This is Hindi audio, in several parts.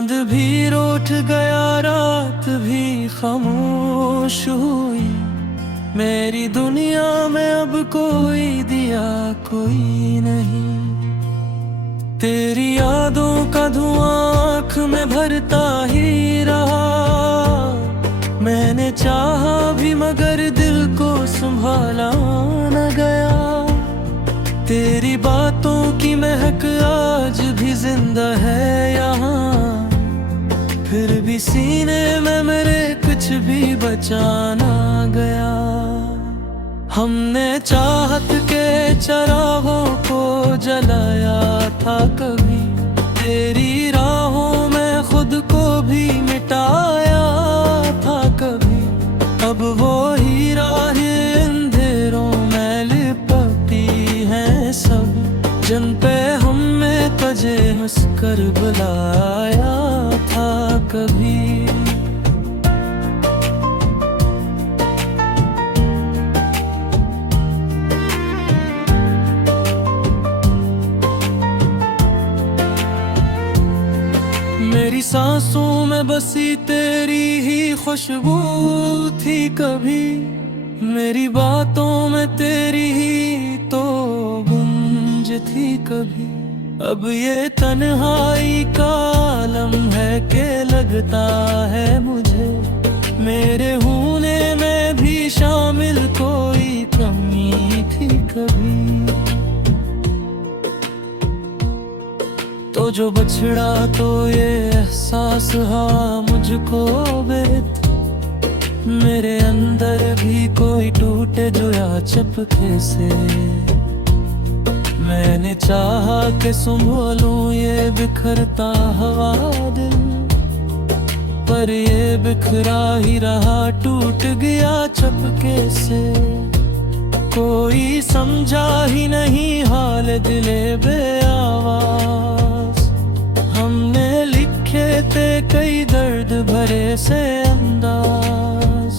चांद भी रूठ गया, रात भी खामोश हुई। मेरी दुनिया में अब कोई दिया कोई नहीं। तेरी यादों का धुआं आँख में भरता ही रहा। मैंने चाहा भी मगर दिल को संभाला न गया। तेरी बातों की महक आज भी जिंदा है यहाँ। फिर भी सीने में मेरे कुछ भी बचा ना गया। हमने चाहत के चरागों को जलाया था कभी। तेरी राहों में खुद को भी मिटाया था कभी। अब वो ही राहें अंधेरों में लिपटी हैं सब, जिन पे हमें तुझे हंसकर बुलाया था कभी। मेरी सांसों में बसी तेरी ही खुशबू थी कभी। मेरी बातों में तेरी ही तो गूंज थी कभी। अब ये तन्हाई का आलम है के लगता है मुझे, मेरे होने में भी शामिल कोई कमी थी कभी। तो जो बछड़ा तो ये एहसास हुआ मुझको बेत। मेरे अंदर भी कोई टूटे जो या चपके से। मैंने चाहा कि संभालूं ये बिखरता हवा दिल, पर ये बिखरा ही रहा, टूट गया चपके से। कोई समझा ही नहीं हाल दिले बेआवाज। हमने लिखे थे कई दर्द भरे से अंदाज।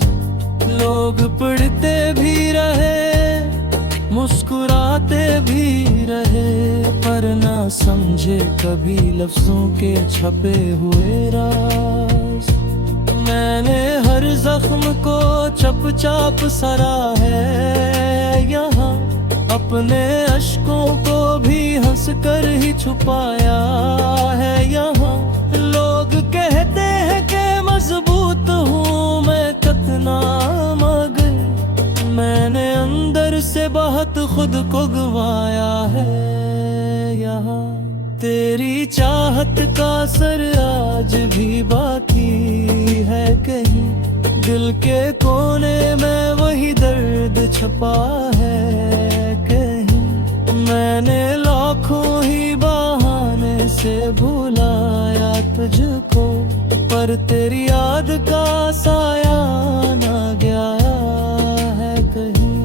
लोग पढ़ते भी रहे, मुस्कुराते भी रहे, पर ना समझे कभी लफ्जों के छपे हुए राज। मैंने हर जख्म को चप चाप सरा है यहाँ। अपने अश्कों को भी हंस कर ही छुपाया है यहाँ। लोग कहते हैं कि मजबूत हूँ मैं कितना, मगर मैंने अंदर से बहुत खुद को गवाया है यहाँ। तेरी चाहत का असर आज भी बाकी है कहीं। दिल के कोने में वही दर्द छपा है कहीं। मैंने लाखों ही बहाने से भुलाया तुझको, पर तेरी याद का साया ना गया है कहीं।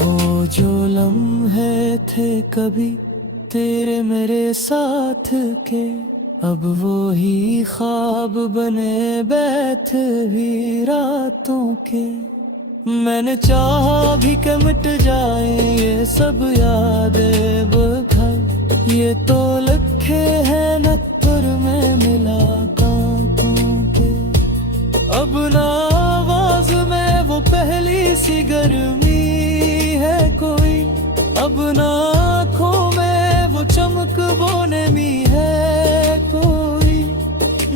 वो जो लम्हे थे कभी तेरे मेरे साथ के, अब वो ही ख्वाब बने बैठ भी रातों के। मैंने चाहा भी कि मिट जाए ये सब यादें बघर। ये तो लखे हैं नत्थर में मिला कांटों के। अब ना आवाज में वो पहली सी गर्मी है कोई। अब ना आँखों में वो चमक वो नमी है कोई।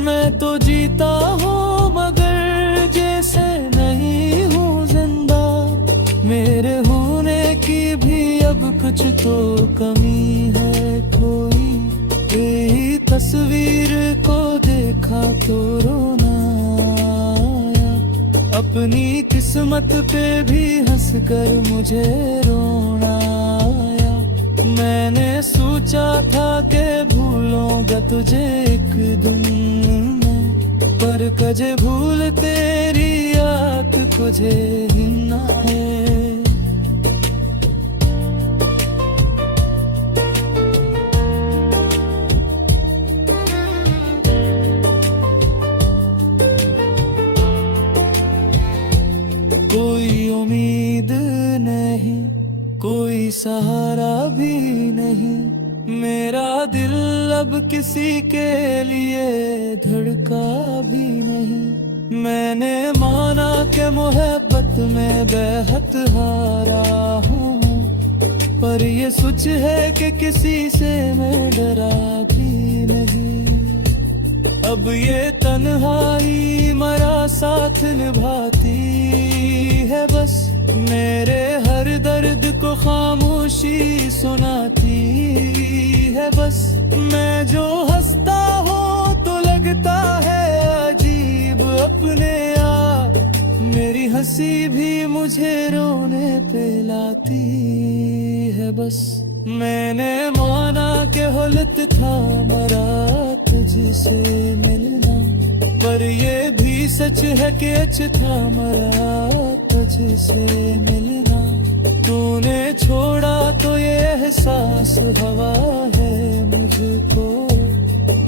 मैं तो जीता हूँ मगर जैसे नहीं हूँ जिंदा। मेरे होने की भी अब कुछ तो कमी है कोई। यही तस्वीर को देखा तो रोना आया। अपनी किस्मत पे भी हंसकर मुझे रोना आया। मैंने सोचा था कि भूलूंगा तुझे एक दिन में, पर कजे भूल तेरी याद तुझे ही ना है। सहारा भी नहीं। मेरा दिल अब किसी के लिए धड़का भी नहीं। मैंने माना कि मोहब्बत में बेहद हारा हूँ, पर ये सच है कि किसी से मैं डरा भी नहीं। अब ये तन्हाई मरा साथ निभाती है, बस मेरे हर दर्द को खामोशी सुनाती है। बस मैं जो हंसता हूँ तो लगता है अजीब अपने आप, मेरी हंसी भी मुझे रोने पे लाती है। बस मैंने माना कि हौलत था मरा तुझसे मिलना, पर ये भी सच है कि अच्छा मरा तुझसे मिलना। तूने छोड़ा तो ये एहसास हवा है मुझको,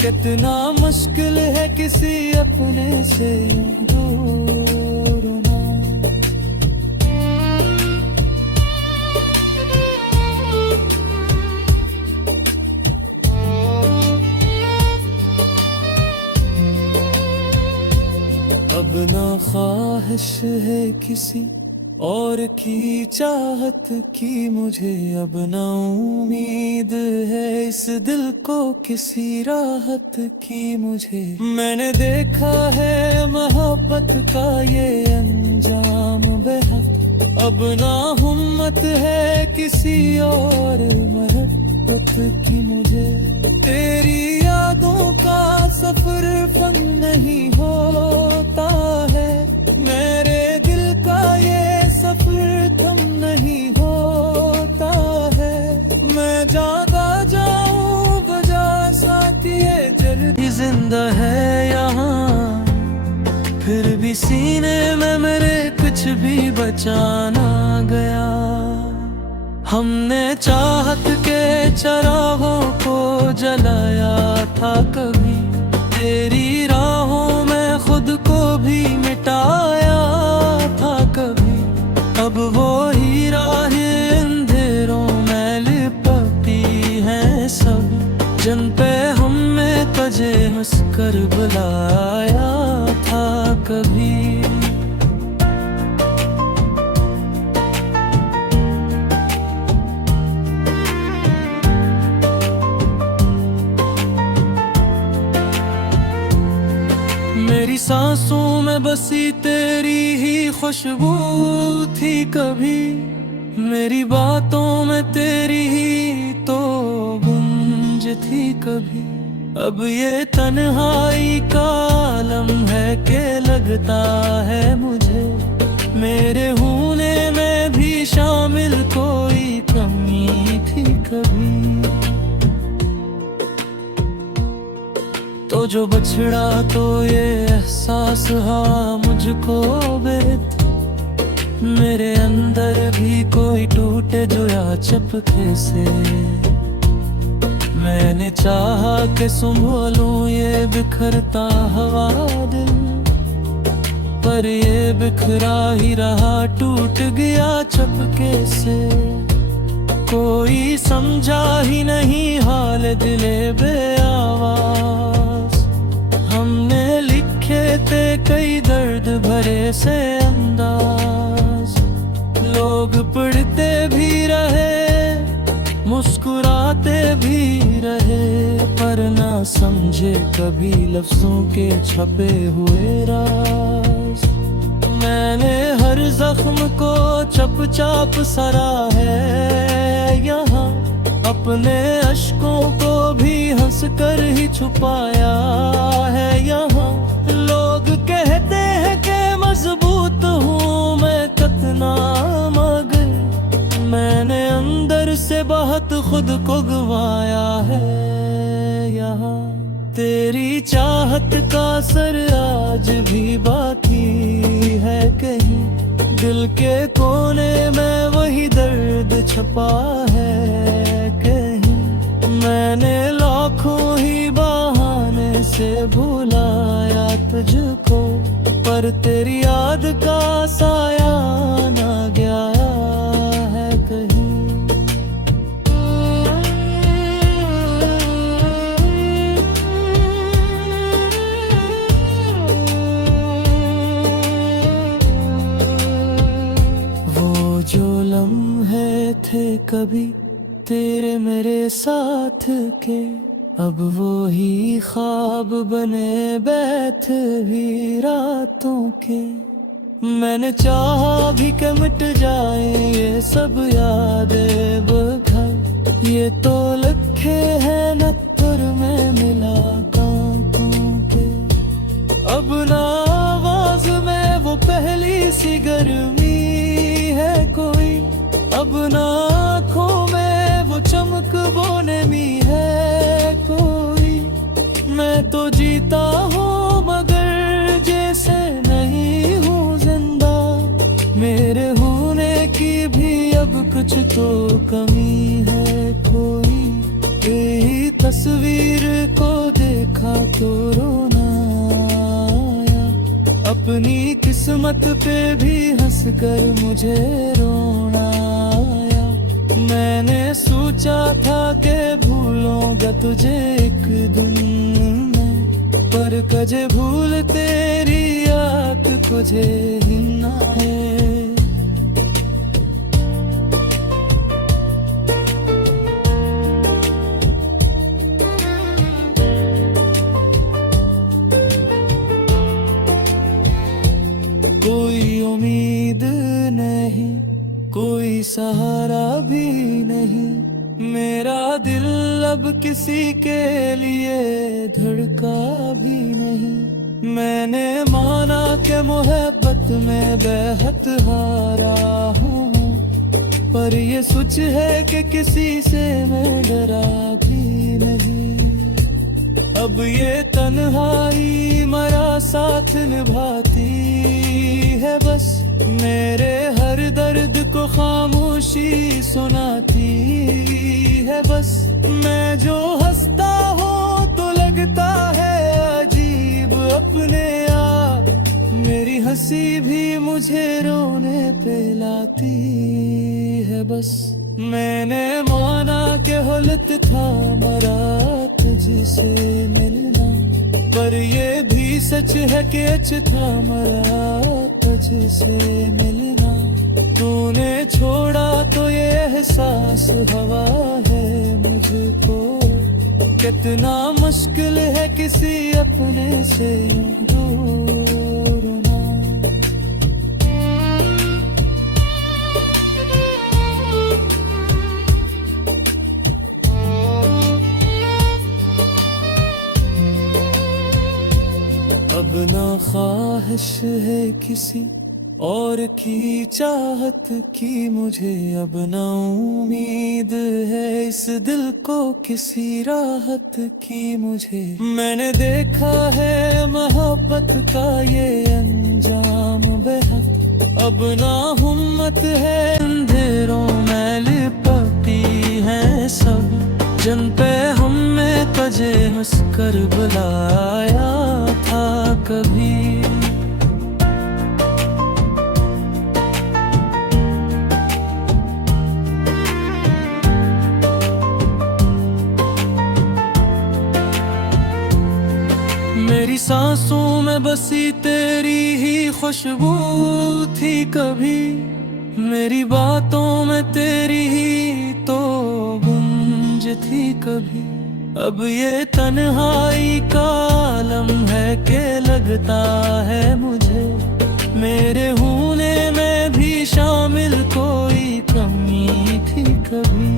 कितना मुश्किल है किसी अपने से यूं दूर होना। अब ना ख्वाहिश है किसी और की चाहत की मुझे, अब ना उम्मीद है इस दिल को किसी राहत की मुझे। मैंने देखा है मोहब्बत का ये अंजाम बेहद, अब ना हिम्मत है किसी और मोहब्बत की मुझे। तेरी यादों का सफर फन नहीं होता है, मेरे दिल का ये सफर थम नहीं होता है। मैं जाता जाऊं बजा साथी ये जल्दी जिंदा है यहाँ, फिर भी सीने में मेरे कुछ भी बचाना गया। हमने चाहत के चरागों को जलाया था कभी, तेरी राहों में खुद को भी मिटाया था कभी। अब वो ही राहें अंधेरों में लिपटी हैं सब, जिन पे हमें तुझे हंसकर बुलाया था कभी। मेरी सांसों में बसी तेरी ही खुशबू थी कभी, मेरी बातों में तेरी ही तो गूंज थी कभी। अब ये तन्हाई का आलम है कि लगता है मुझे, मेरे होने में भी शामिल कोई कमी थी कभी। तो जो बछड़ा तो ये एहसास हुआ मुझको बेत, मेरे अंदर भी कोई टूटे जो या चपके से। मैंने चाहा कि संभालूं ये बिखरता हवा दिल, पर ये बिखरा ही रहा टूट गया चपके से। कोई समझा ही नहीं हाल दिले बेआवाज, हमने लिखे थे कई दर्द भरे से अंदाज। लोग पढ़ते भी रहे मुस्कुराते भी रहे, पर ना समझे कभी लफ्जों के छपे हुए राज। मैंने हर जख्म को चप चाप सरा है यहाँ, अपने अश्कों को भी हंस कर ही छुपाया है यहाँ। लोग कहते हैं कि मजबूत हूँ मैं कितना, मगर मैंने अंदर से बहुत खुद को गवाया है यहाँ। तेरी चाहत का असर आज भी बाकी है कहीं, दिल के कोने में वही दर्द छपा है कहीं। मैंने लाखों ही बहाने से भुलाया तुझको, पर तेरी याद का साया ना गया है कहीं। कभी तेरे मेरे साथ के, अब वो ही ख्वाब बने बैठे भी रातों के। मैंने चाहा भी कि मिट जाए ये सब यादें बघर, ये तो लखे हैं नत्थर में मिला कांटों के। अब ना आवाज में वो पहली सी गर्मी है कोई, अब ना आँखों में वो चमक वो नमी है कोई। मैं तो जीता हूँ मगर जैसे नहीं हूँ जिंदा, मेरे होने की भी अब कुछ तो कमी है कोई। यही तस्वीर को देखा तो रोना आया, अपनी किस्मत पे भी हंसकर मुझे रोना आया। मैंने सोचा था कि भूलूंगा तुझे एक दिन में, पर कजे भूल तेरी याद तुझे ही ना है। कोई उम्मीद नहीं, कोई सहारा भी नहीं, मेरा दिल अब किसी के लिए धड़का भी नहीं। मैंने माना कि मोहब्बत में बेहद हारा हूँ, पर ये सच है कि किसी से मैं डरा भी नहीं। अब ये तन्हाई मरा साथ निभाती है बस, मेरे हर दर्द को खामोशी सुनाती है बस। मैं जो हंसता हूँ तो लगता है अजीब अपने आप, मेरी हंसी भी मुझे रोने पे लाती है बस। मैंने माना कि हलत था मरा तुझसे मिलना, पर ये भी सच है कि अच्छा मरा तुझसे मिलना। तूने छोड़ा तो ये एहसास हवा है मुझको, कितना मुश्किल है किसी अपने से यूं दूर होना। अब ना ख्वाहिश है किसी और की चाहत की मुझे, अब ना उम्मीद है इस दिल को किसी राहत की मुझे। मैंने देखा है मोहब्बत का ये अंजाम बेहद, अब ना हिम्मत है अंधेरों में लिपटी है सब, जिन पे हमें तुझे हंसकर बुलाया था कभी। मेरी सांसों में बसी तेरी ही खुशबू थी कभी, मेरी बातों में तेरी ही तो गूंज थी कभी। अब ये तन्हाई का आलम है कि लगता है मुझे, मेरे होने में भी शामिल कोई कमी थी कभी।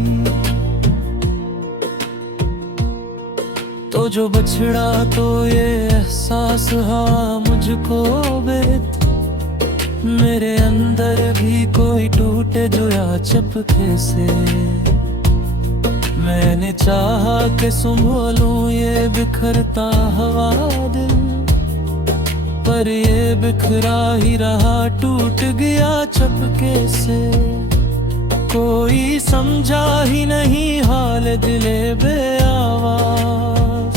तो जो बछड़ा तो ये एहसास हुआ मुझको बेत, मेरे अंदर भी कोई टूटे जो या चपके से। मैंने चाहा कि संभालूं ये बिखरता हवा दिल, पर ये बिखरा ही रहा टूट गया चपके से। कोई समझा ही नहीं हाल दिले बेआवाज,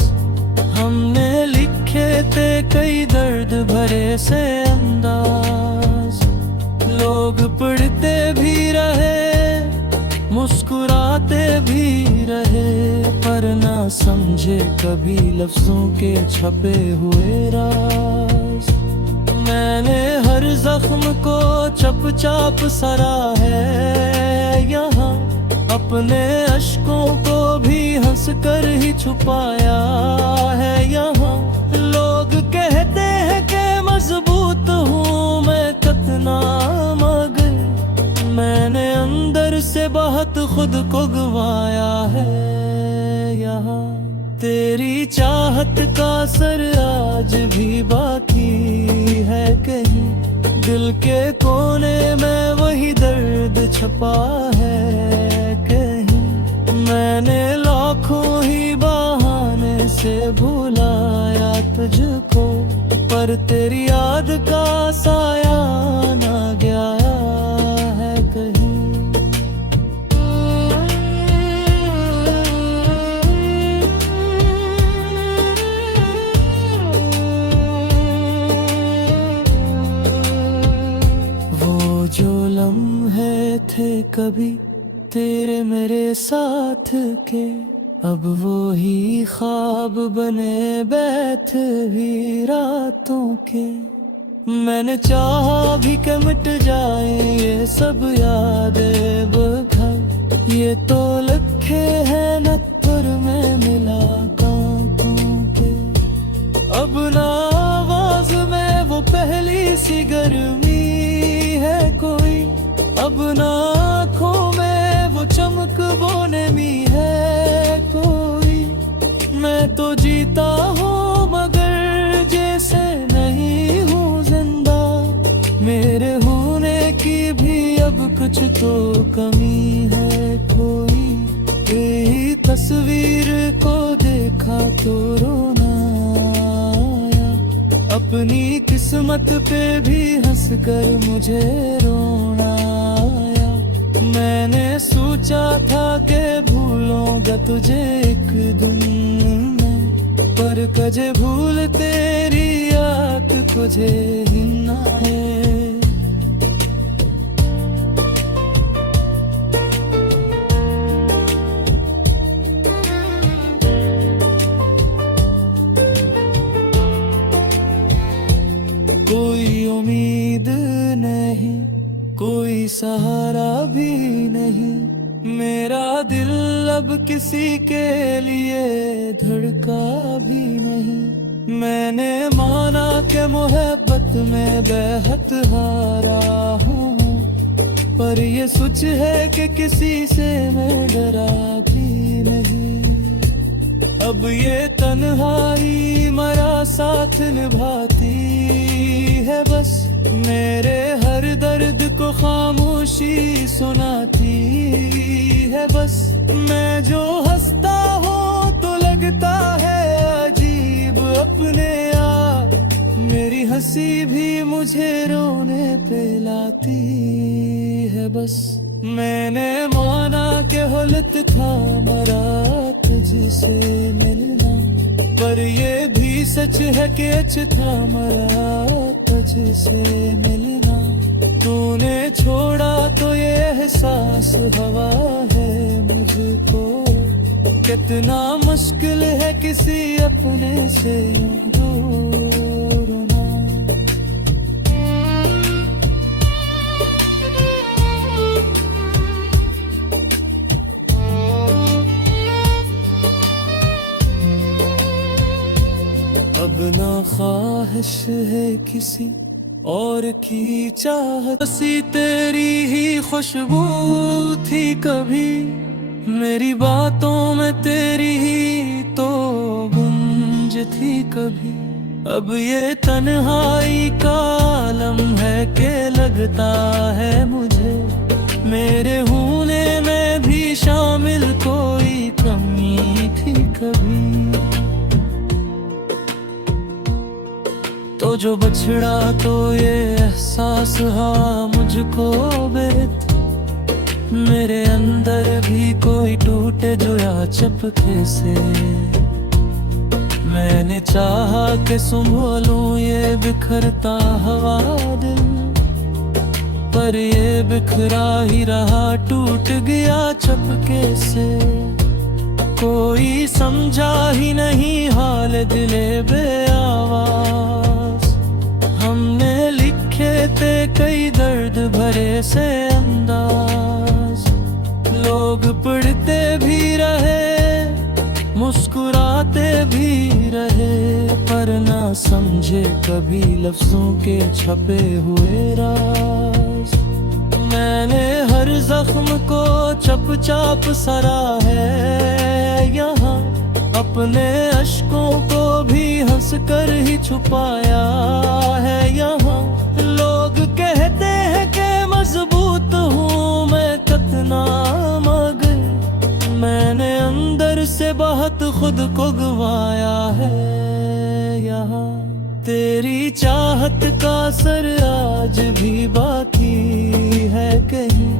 हमने लिखे थे कई दर्द भरे से अंदाज। लोग पढ़ते भी रहे मुस्कुराते भी रहे, पर ना समझे कभी लफ्जों के छपे हुए राज। मैंने हर जख्म को चप चाप सरा है यहाँ, अपने अश्कों को भी हंस कर ही छुपाया है यहाँ। लोग कहते हैं कि मजबूत हूँ मैं कितना, मगर मैंने अंदर से बहुत खुद को गवाया है यहाँ। तेरी चाहत का असर आज भी बाकी है कहीं, दिल के कोने में वही दर्द छपा है कहीं। मैंने लाखों ही बहाने से भुलाया तुझको, पर तेरी याद का साया ना गया है कहीं। वो जो लम्हे थे कभी तेरे मेरे साथ के, अब वो ही ख्वाब बने बैठ भी रातों के। मैंने चाहा भी कि मिट जाए ये सब यादें बघर, ये तो लिखे हैं नत्थर में मिला कांटों के। अब ना आवाज में वो पहली सी गर्मी है कोई, अब ना आँखों में वो चमक वो नमी है कोई। मैं तो जीता हूँ मगर जैसे नहीं हूँ जिंदा, मेरे होने की भी अब कुछ तो कमी है कोई। यही तस्वीर को देखा तो रोना आया, अपनी किस्मत पे भी हंसकर मुझे रोना आया। मैंने सोचा था कि भूलूंगा तुझे एक दिन में, पर कजे भूल तेरी याद तुझे ही ना है। कोई उम्मीद नहीं, कोई सहारा भी नहीं, मेरा दिल अब किसी के लिए धड़का भी नहीं। मैंने माना कि मोहब्बत में बेहद हारा हूँ, पर ये सच है कि किसी से मैं डरा भी नहीं। अब ये तन्हाई मरा साथ निभाती है बस, मेरे हर दर्द को खामोशी सुनाती है बस। मैं जो हंसता हूँ तो लगता है अजीब अपने आप, मेरी हंसी भी मुझे रोने पे लाती है बस। मैंने माना कि हौलत था मरा तुझसे मिलना, पर ये भी सच है कि अच्छा मरा तुझसे मिलना। तूने छोड़ा तो ये एहसास हवा है मुझको, कितना मुश्किल है किसी अपने से यूं दूर होना। अब ना ख्वाहिश है किसी और की चाहत सी, तेरी ही खुशबू थी कभी मेरी बातों में, तेरी ही तो गूंज थी कभी। अब ये तन्हाई का आलम है कि लगता है मुझे, मेरे होने में भी शामिल कोई कमी थी कभी। तो जो बछड़ा तो ये एहसास हाँ मुझको बेत, मेरे अंदर भी कोई टूटे जो या चपके से। मैंने चाहा कि संभालूं ये बिखरता हवा दिल, पर ये बिखरा ही रहा टूट गया चपके से। कोई समझा ही नहीं हाल दिले बेआवाज, हमने लिखे थे कई दर्द भरे से अंदाज। लोग पढ़ते भी रहे, मुस्कुराते भी रहे, पर ना समझे कभी लफ्जों के छपे हुए राज। मैंने हर जख्म को चप चाप सरा है यहाँ, अपने अश्कों को भी हंस कर ही छुपाया है यहाँ। लोग कहते हैं कि मजबूत हूँ मैं कितना, मगर मैंने अंदर से बहुत खुद को गवाया है यहाँ। तेरी चाहत का असर आज भी बाकी है कहीं,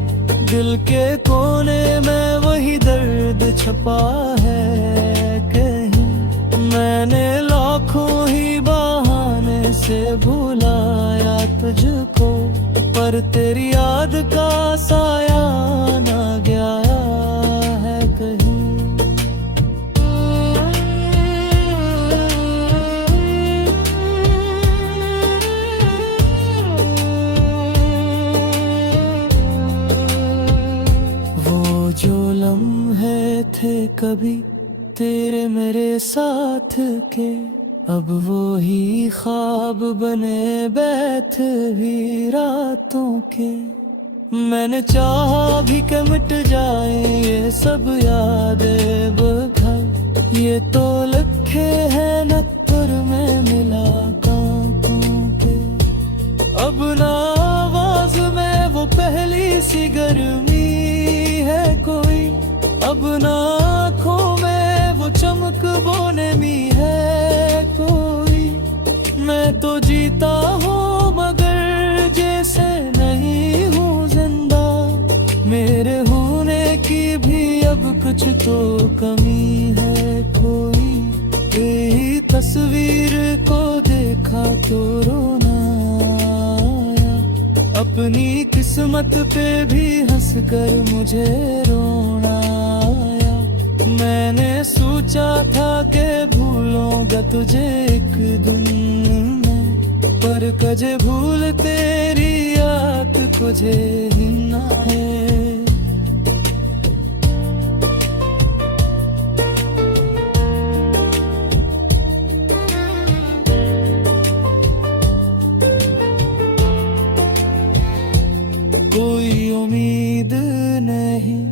दिल के कोने में वही दर्द छपा है कहीं। मैंने लाखों ही बहाने से भुलाया तुझको, पर तेरी याद का साया ना गया है कहीं। वो जो लम्हे थे कभी तेरे मेरे साथ के, अब वो ही ख्वाब बने बैठ भी रातों के। मैंने चाहा भी कि मिट जाए ये सब यादें बघर, ये तो लिखे हैं नत्थर में मिला कांटों के। अब ना आवाज में वो पहली सी गर्मी है कोई, अब ना आँखों में वो चमक वो नमी है कोई। मैं तो जीता हूँ मगर जैसे नहीं हूँ जिंदा, मेरे होने की भी अब कुछ तो कमी है कोई। तेरी तस्वीर को देखा तो रोना आया, अपनी किस्मत पे भी हंसकर मुझे रोना आया। मैंने सोचा था कि भूलूंगा तुझे एक दिन में, पर कजे भूल तेरी याद तुझे ही ना है। कोई उम्मीद नहीं,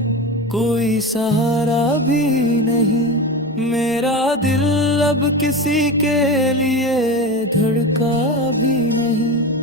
कोई सहारा भी नहीं, मेरा दिल अब किसी के लिए धड़का भी नहीं।